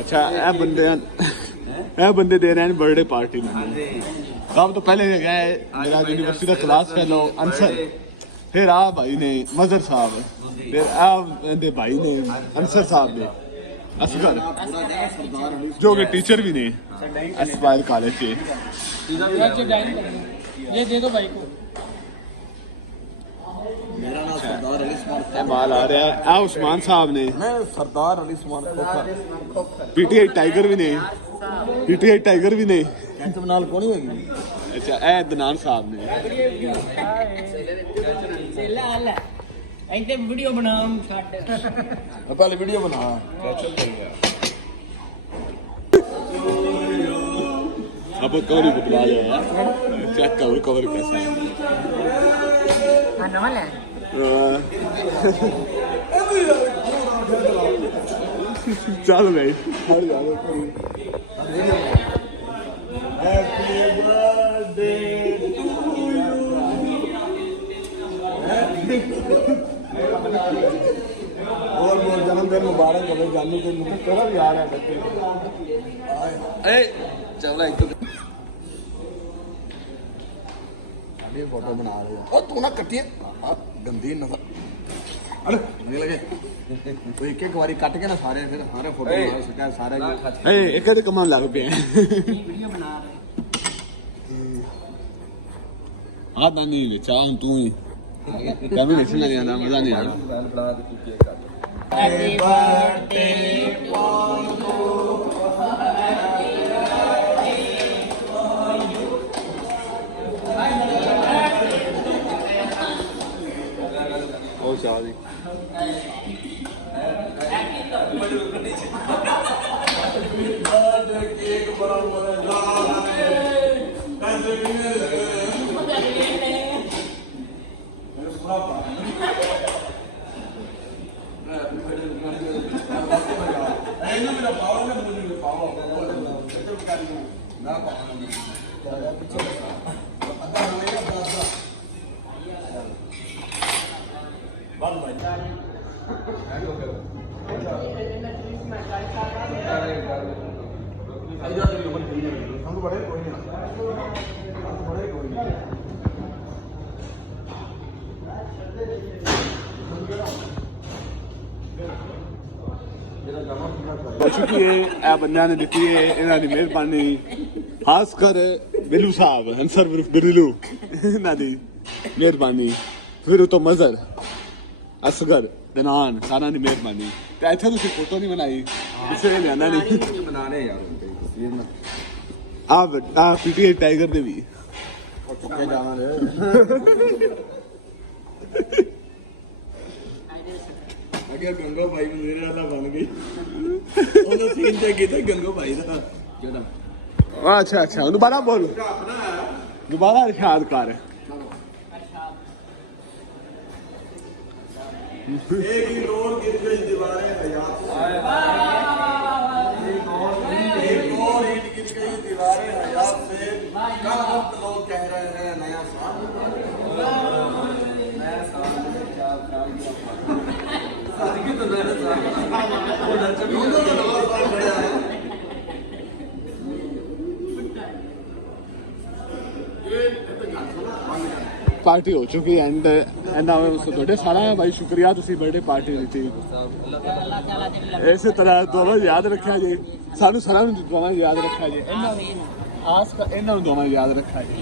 अच्छा ਇਹ ਬੰਦੇ ਦੇ ਰਹੇ ਨੇ ਬਰਥਡੇ ਪਾਰਟੀ में सब तो पहले गया है मेरा यूनिवर्सिटी का क्लास फेलो अंसर फिर आ भाई ने मजर साहब फिर आ भाई ने अंसर साहब ने असगर जो कि टीचर भी ने एस्पायर कॉलेज से ये दे दो भाई को। मेरा नाम सरदार अली स्मार्ट माल आ रहा है आ उस्मान साहब ने मैं सरदार अली स्मार्ट खोखर पीटीआई टाइगर भी ने पीटीआई टाइगर भी ने कैंचम नाल कौन होगी। अच्छा ए दनान साहब ने ऐसे वीडियो बनाओ छाट पहले वीडियो बना कैचल कर गया अब कवर ही बदला लिया चेक कवर कैसा है नवा ले चल भाई हैप्पी बर्थडे टू यू और बहुत जन्मदिन मुबारक हो जानू दिन तेरा भी आ रहा है बच्चे ए चल एक अभी फोटो बना रहे हो और तू ना कटिए गंदी नजर अरे नहीं लगे कोई एक एक बारी कट के ना सारे फिर सारे फोटो बना सके सारे ए एक दे कमान लग पे वीडियो बना रहे आ दानी ले चाह तू ही कभी नहीं सुना नहीं आना मजा नहीं आना हैप्पी बर्थडे ओ चाह दी केक बड़ा मजेदार चुकी है ए बंदा ने दी है इन्हों की मेहरबानी खासकर बिलू साहब अंसर बिलू इन्हों की मेहरबानी फिर तो मजर असगर दनान सारा की मेहरबानी इतने तुम फोटो नहीं बनाई किसी ने लिया नहीं बनाने यार आ पीटीआई टाइगर ने भी चुके जाना रे अगर गंगो भाई मेरे वाला बन गई ਉਹਦਾ ਸੀਨ ਤੇ ਕੀਤਾ ਗੰਗੋ ਭਾਈ ਦਾ ਜਿਹੜਾ अच्छा अच्छा दोबारा बोल दोबारा याद कर एक ही रोड गिर गई दीवारें हयात एक और ईंट गिर गई दीवारें हयात से कल वक्त लोग कह रहे हैं नया साल नया साल सादगी तो नया साल वो नचन तो नया साल बड़ा है पार्टी हो चुकी है एंड ਤੁਹਾਡੇ ਸਾਰਾ ਭਾਈ ਸ਼ੁਕਰੀਆ ਤੁਸੀਂ ਬਰਥਡੇ ਪਾਰਟੀ ਦਿੱਤੀ ਇਸੇ ਤਰ੍ਹਾਂ ਦੁਆਵਾਂ ਯਾਦ ਰੱਖਿਆ ਜੀ ਸਾਨੂੰ ਸਾਰਿਆਂ ਨੂੰ ਦੁਆਵਾਂ ਯਾਦ ਰੱਖਿਆ ਜੀ ਇਹਨਾਂ ਨੂੰ ਦੁਆਵਾਂ ਯਾਦ ਰੱਖਿਆ ਜੀ